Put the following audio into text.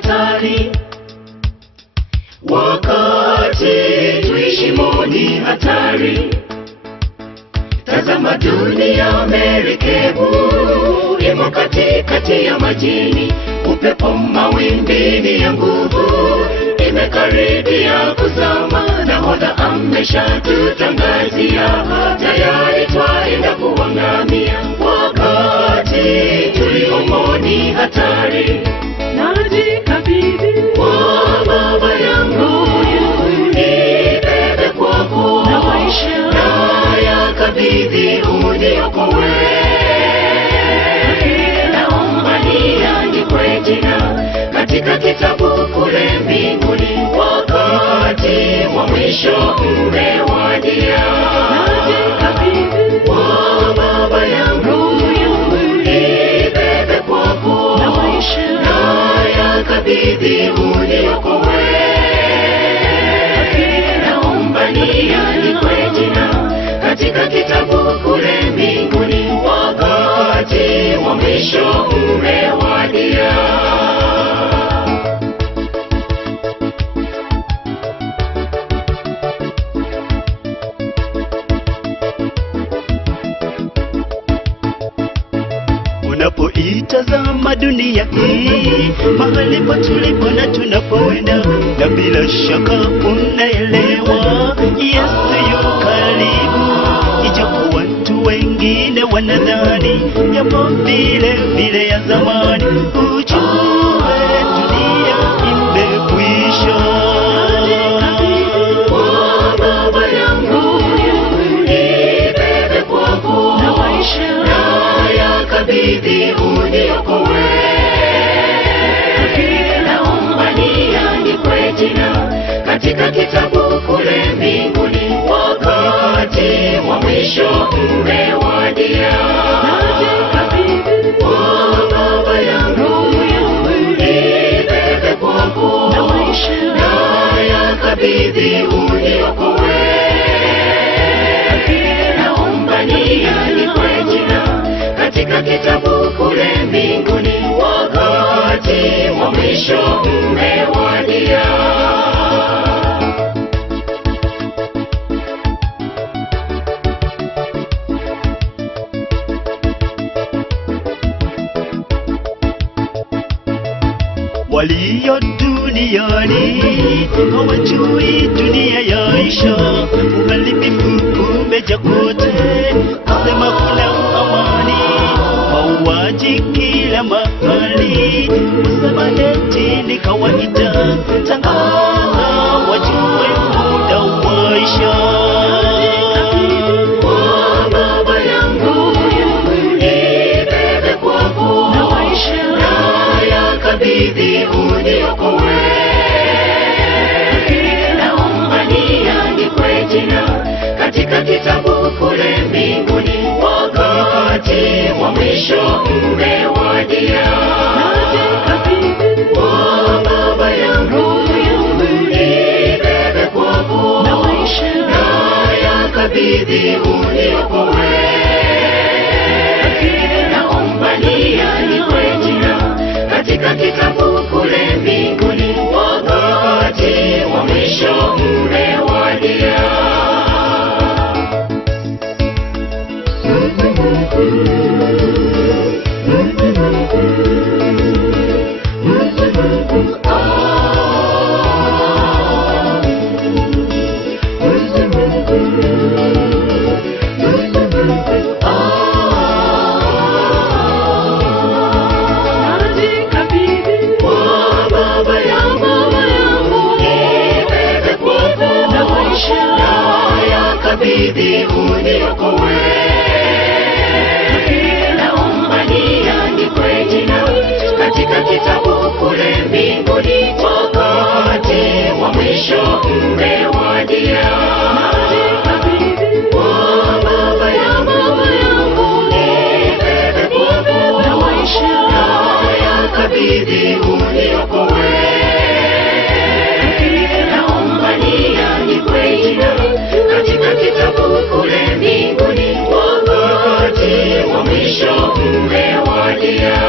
hatari, wakati tuishimo ni hatari. Tazama dunia merikebu, imo katikati ya majini, upepo mawimbini ya nguvu, imekaribia kuzama. Nahodha ameshatutangazia, tayari twaenda kuangamia. Wakati tuliomo ni hatari, najikabidhi kwa Baba yangu, nibebe kwako na maisha, na yakabidhi uniokoe. Naomba niandikwe jina katika kitabu kule mbinguni, wakati wa mwisho umewadia. najikabidhi Kwa Baba yangu, nibebe kwako na maisha, na yakabidhi uniokoe. Naomba niandikwe jina katika kitabu kule mbinguni, wakati wa mwisho umewadia. Unapoitazama dunia hii, mahali pa tulipo na tunapoenda, na bila shaka unaelewa Yesu yu karibu. Ijapo watu wengine wanadhani yapo vile vile ya zamani, ujue dunia imekwisha. Kwa Baba yangu, nibebe kwako na maisha, na yakabidhi uniokoe. Naomba niandikwe jina katika kitabu kule mbinguni, wakati wa mwisho umewadia. najikabidhi Kwa Baba yangu, nibebe kwako na maisha, na yakabidhi uniokoe. Naomba niandikwe jina katika kitabu kule mbinguni, wakati wa mwisho umewadia. Walio duniani hawajui dunia yaisha, uharibifu umejaa kote, kusema kuna amani, mauaji kila mahali, kusema eti ni kawaida, tangaza wajue muda waisha. Kwa Baba yangu, nibebe kwako na maisha, na yakabidhi uniokoe. Naomba niandikwe jina katika kitabu kule mbinguni, wakati wa mwisho umewadia. najikabidhi Kwa Baba yangu, nibebe kwako na maisha, na yakabidhi uniokoe. Naomba niandikwe jina katika kitabu kule mbinguni, wakati wa mwisho umewadia. najikabidhi Kwa Baba yangu, nibebe kwako na maisha, na yakabidhi uniokoe. Naomba niandikwe jina katika kitabu kule mbinguni, wakati wa mwisho umewadia. najikabidhi Kwa Baba yangu, nibebe kwako na maisha, na yakabidhi uniokoe. Naomba niandikwe jina katika kitabu kule mbinguni, wakati wa mwisho umewadia.